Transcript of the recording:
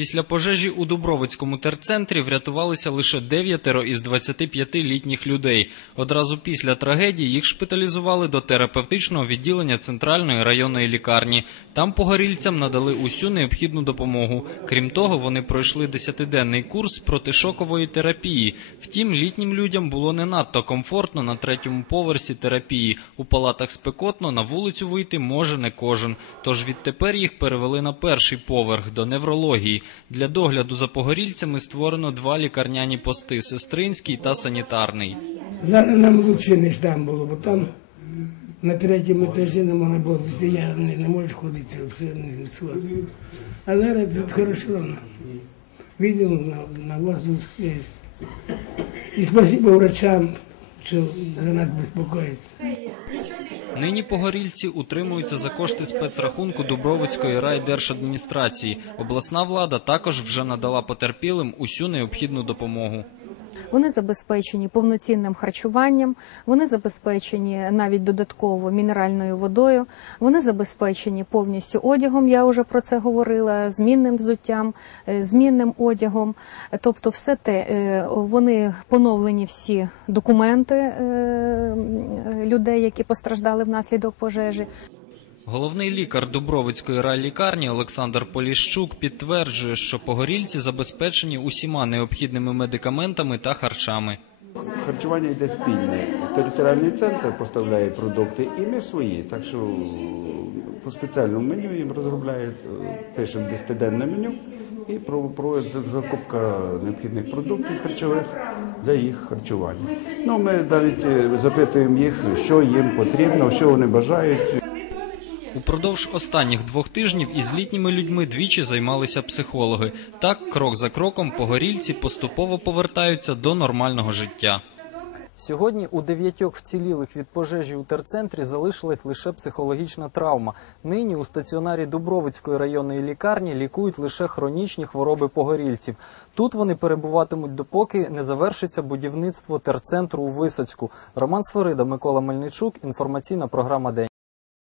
Після пожежі у Дубровицькому терцентрі врятувалися лише дев'ятеро із 25 літніх людей. Одразу після трагедії їх шпиталізували до терапевтичного відділення центральної районної лікарні. Там погорільцям надали усю необхідну допомогу. Крім того, вони пройшли десятиденний курс протишокової терапії. Втім, літнім людям було не надто комфортно на третьому поверсі терапії. У палатах спекотно на вулицю вийти може не кожен. Тож відтепер їх перевели на перший поверх до неврології. Для догляду за погорільцями створено два лікарняні пости сестринський та санітарний. Зараз нам лучше, ніж там було, бо там на третьому етажі не можна було я не, не можу ходити, все не несу. А зараз тут хорошо нам. Видел на, на воздух є. І спасибо врачам, що за нас безпокоїться. Нині погорільці утримуються за кошти спецрахунку Дубровицької райдержадміністрації. Обласна влада також вже надала потерпілим усю необхідну допомогу. Вони забезпечені повноцінним харчуванням, вони забезпечені навіть додатково мінеральною водою, вони забезпечені повністю одягом. Я вже про це говорила, змінним взуттям, е, змінним одягом. Тобто, все те е, вони поновлені всі документи е, людей, які постраждали внаслідок пожежі. Головний лікар Дубровицької райлікарні Олександр Поліщук підтверджує, що погорільці забезпечені усіма необхідними медикаментами та харчами. Харчування йде спільне. Територіальний центр поставляє продукти, і ми свої. Так що по спеціальному меню їм розробляють, е, пишемо 10-денне меню і про- проводиться закупка необхідних продуктів харчових для їх харчування. Ну, ми навіть е, запитуємо їх, що їм потрібно, що вони бажають. Упродовж останніх двох тижнів із літніми людьми двічі займалися психологи. Так, крок за кроком, погорільці поступово повертаються до нормального життя. Сьогодні у дев'ятьох вцілілих від пожежі у терцентрі залишилась лише психологічна травма. Нині у стаціонарі Дубровицької районної лікарні лікують лише хронічні хвороби погорільців. Тут вони перебуватимуть допоки не завершиться будівництво терцентру у Висоцьку. Роман Сферида, Микола Мельничук. Інформаційна програма День.